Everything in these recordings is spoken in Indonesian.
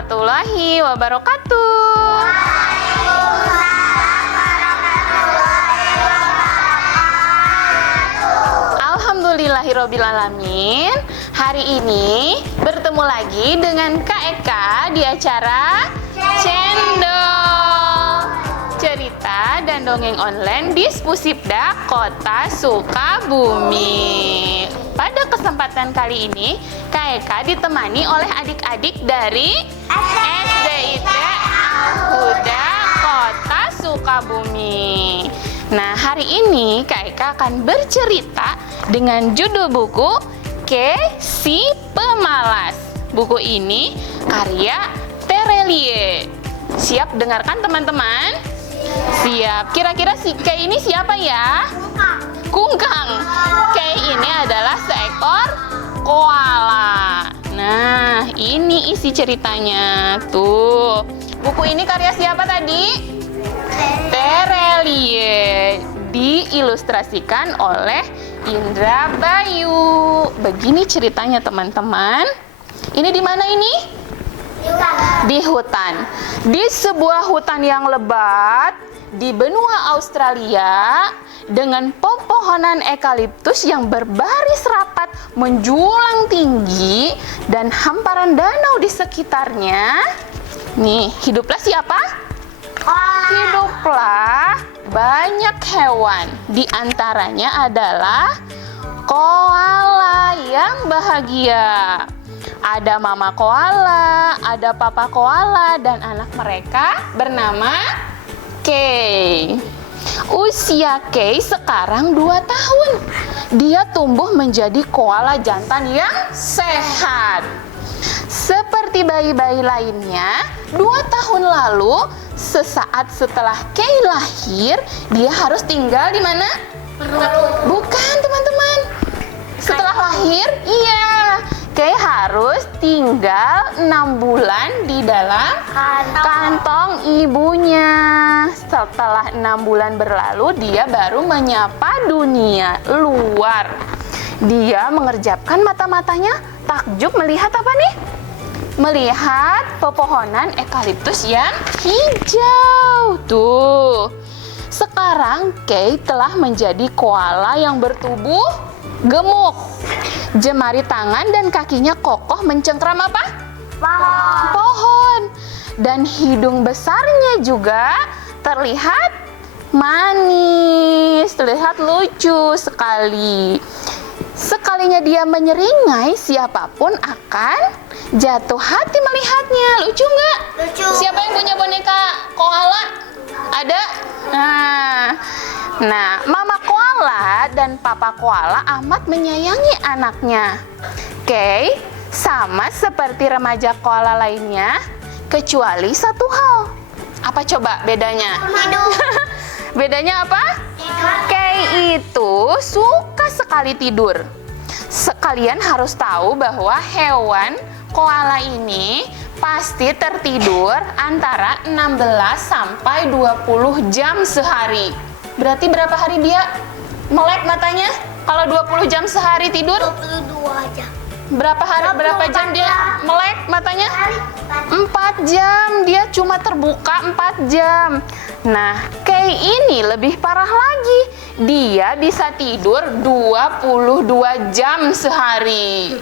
warahmatullahi wabarakatuh. Alhamdulillahirrabbilalamin. Hari ini bertemu lagi dengan Kak Eka di acara Cendol, cerita dan dongeng online di Pusipda Kota Sukabumi. Pada kesempatan kali ini, Kak Eka ditemani oleh adik-adik dari SDIT Al-Huda Kota Sukabumi. Nah, hari ini Kak Eka akan bercerita dengan judul buku Kay Si Pemalas. Buku ini karya Terelie. Siap dengarkan teman-teman? Siap. Kira-kira si Kay ini siapa ya? Kungkang. Kay ini adalah seekor koala. Nah, ini isi ceritanya. Tuh. Buku ini karya siapa tadi? Terelie. Diilustrasikan oleh Indra Bayu. Begini ceritanya teman-teman. Ini di mana ini? Di hutan. Di sebuah hutan yang lebat di benua Australia dengan pepohonan eukaliptus yang berbaris rapat menjulang tinggi dan hamparan danau di sekitarnya. Nih, hiduplah siapa? Hiduplah banyak hewan. Di antaranya adalah koala yang bahagia. Ada mama koala, ada papa koala, dan anak mereka bernama Kay. Usia Kay sekarang 2 tahun. Dia tumbuh menjadi koala jantan yang sehat. Seperti bayi-bayi lainnya, 2 tahun lalu, sesaat setelah Kay lahir, dia harus tinggal di mana? Bukan, teman-teman. Setelah lahir, iya, Kay harus tinggal 6 bulan di dalam kantong ibunya. Setelah 6 bulan berlalu, dia baru menyapa dunia luar. Dia mengerjapkan mata-matanya, takjub melihat apa nih? Melihat pepohonan eukaliptus yang hijau. Tuh. Sekarang Kay telah menjadi koala yang bertubuh gemuk. Jemari tangan dan kakinya kokoh mencengkram apa? Pohon. Dan hidung besarnya juga terlihat manis, terlihat lucu sekali. Sekalinya dia menyeringai, siapapun akan jatuh hati melihatnya. Lucu nggak? Lucu. Siapa yang punya boneka koala? Ada? Nah, mama koala dan papa koala amat menyayangi anaknya. Kay sama seperti remaja koala lainnya, kecuali satu hal. Apa coba bedanya? Bedanya apa? Kay itu suka sekali tidur. Sekalian harus tahu bahwa hewan koala ini pasti tertidur antara 16 sampai 20 jam sehari. Berarti berapa hari dia melek matanya? Kalau 20 jam sehari tidur? 22 jam. Berapa hari, berapa jam dia melek matanya? 4 jam. Dia cuma terbuka 4 jam. Nah, Kay ini lebih parah lagi. Dia bisa tidur 22 jam sehari.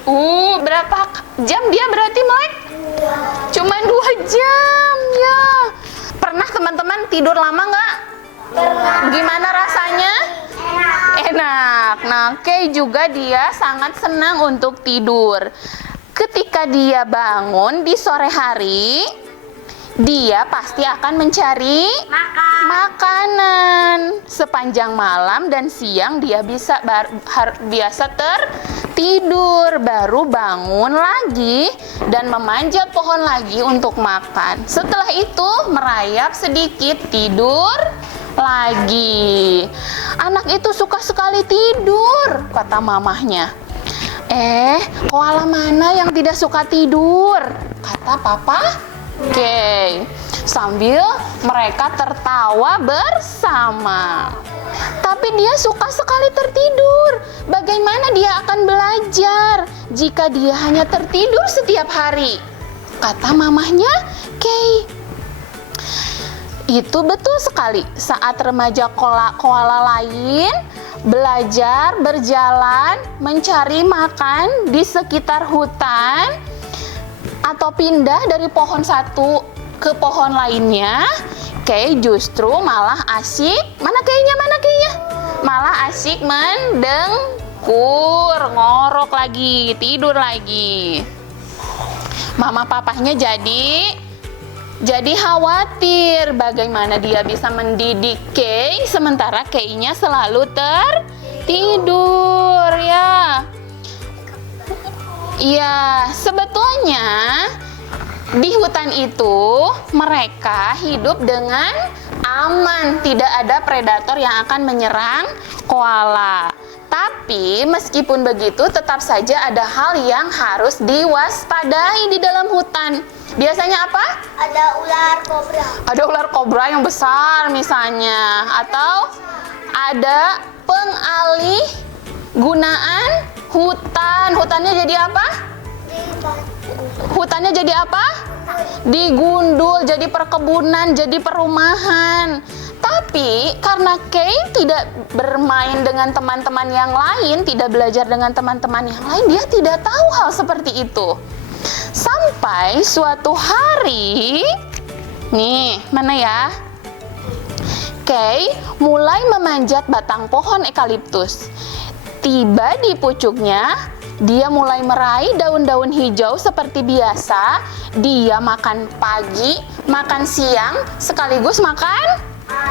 Berapa jam dia berarti melek? Cuma 2 jam ya. Pernah teman-teman tidur lama nggak? Gimana rasanya? Enak. Nah, Kay juga dia sangat senang untuk tidur. Ketika dia bangun di sore hari, dia pasti akan mencari makanan. Sepanjang malam dan siang dia biasa tertidur, baru bangun lagi dan memanjat pohon lagi untuk makan. Setelah itu merayap sedikit, tidur lagi. Anak itu suka sekali tidur, kata mamahnya. Koala mana yang tidak suka tidur? Kata papa Kay. Sambil mereka tertawa bersama. Tapi dia suka sekali tertidur. Bagaimana dia akan belajar jika dia hanya tertidur setiap hari? kata mamahnya Kay. Itu betul sekali. Saat remaja koala lain belajar berjalan mencari makan di sekitar hutan atau pindah dari pohon satu ke pohon lainnya, Kay justru malah asyik, mana Kaynya? Malah asyik mendengkur, ngorok lagi, tidur lagi. Mama papahnya jadi khawatir bagaimana dia bisa mendidik Kay sementara Kaynya selalu tertidur ya. Iya, sebetulnya di hutan itu mereka hidup dengan aman, tidak ada predator yang akan menyerang koala. Tapi meskipun begitu tetap saja ada hal yang harus diwaspadai di dalam hutan. Biasanya apa? Ada ular kobra. Ada ular kobra yang besar misalnya, atau ada pengalih gunaan hutan. Hutannya jadi apa? Hutannya jadi apa? Digundul, jadi perkebunan, jadi perumahan. Tapi karena Kay tidak bermain dengan teman-teman yang lain, tidak belajar dengan teman-teman yang lain, dia tidak tahu hal seperti itu. Sampai suatu hari, nih, mana ya? Kay mulai memanjat batang pohon eukaliptus. Tiba di pucuknya, dia mulai meraih daun-daun hijau seperti biasa. Dia makan pagi, makan siang, sekaligus makan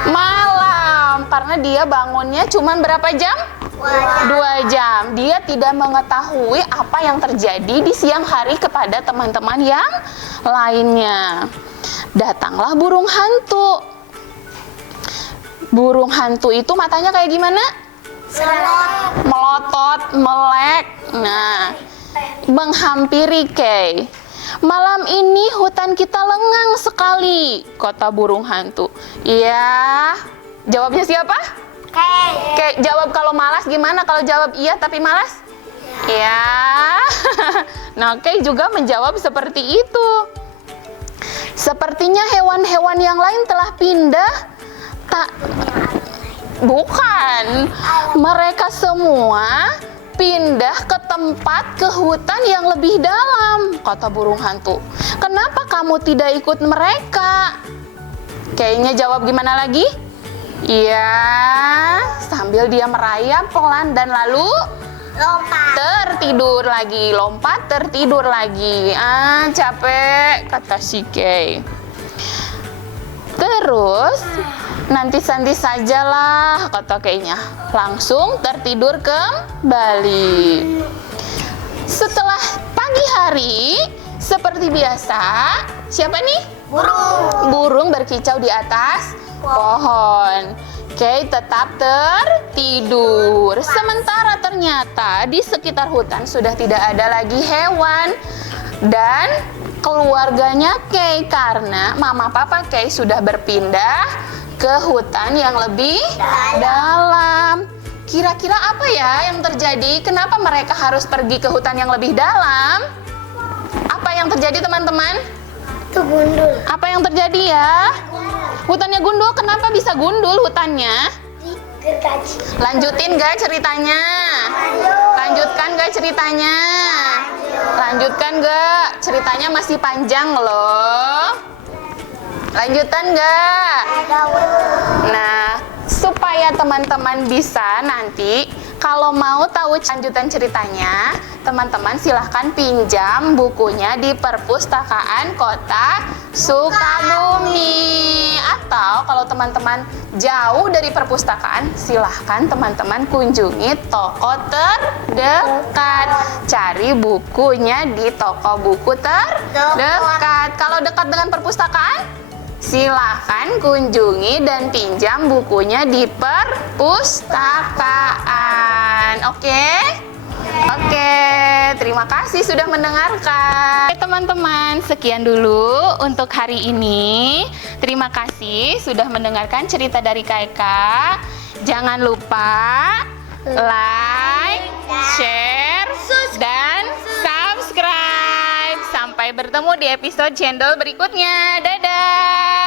malam. Karena dia bangunnya cuma berapa jam? 2 jam. Dia tidak mengetahui apa yang terjadi di siang hari kepada teman-teman yang lainnya. Datanglah burung hantu. Burung hantu itu matanya kayak gimana? Melotot, melek. Nah, menghampiri Kay. Malam ini hutan kita lengang sekali, kata burung hantu. Iya. Jawabnya siapa? Kay. Jawab kalau malas gimana? Kalau jawab iya tapi malas? Iya. Nah, Kay juga menjawab seperti itu. Sepertinya hewan-hewan yang lain telah pindah. Bukan. Mereka semua pindah ke hutan yang lebih dalam, kata burung hantu. Kenapa kamu tidak ikut mereka? Kayaknya jawab gimana lagi? Iya, sambil dia merayap pelan dan lalu tertidur lagi, lompat tertidur lagi. Capek, kata si Kay. Terus nanti sajalah, kata Kaynya. Langsung tertidur kembali. Setelah pagi hari, seperti biasa, siapa nih? Burung berkicau di atas pohon. Kay tetap tertidur. Sementara ternyata di sekitar hutan sudah tidak ada lagi hewan dan keluarganya Kay, karena mama papa Kay sudah berpindah ke hutan yang lebih dalam. Kira-kira apa ya yang terjadi? Kenapa mereka harus pergi ke hutan yang lebih dalam? Apa yang terjadi, teman-teman? Itu gundul. Apa yang terjadi ya? Hutannya gundul. Kenapa bisa gundul hutannya? Gergaji. Lanjutin gak ceritanya? Lanjutkan gak ceritanya? Lanjutkan gak? Ceritanya masih panjang loh. Lanjutan gak? Nah, supaya teman-teman bisa nanti kalau mau tahu lanjutan ceritanya, teman-teman silahkan pinjam bukunya di Perpustakaan Kota Sukabumi. Atau kalau teman-teman jauh dari perpustakaan, silahkan teman-teman kunjungi toko terdekat. Cari bukunya di toko buku terdekat. Kalau dekat dengan perpustakaan, silahkan kunjungi dan pinjam bukunya di perpustakaan. Oke? Oke, terima kasih sudah mendengarkan. Teman-teman, sekian dulu untuk hari ini. Terima kasih sudah mendengarkan cerita dari Kaeka. Jangan lupa like, share, dan subscribe. Sampai bertemu di episode cendol berikutnya. Dadah!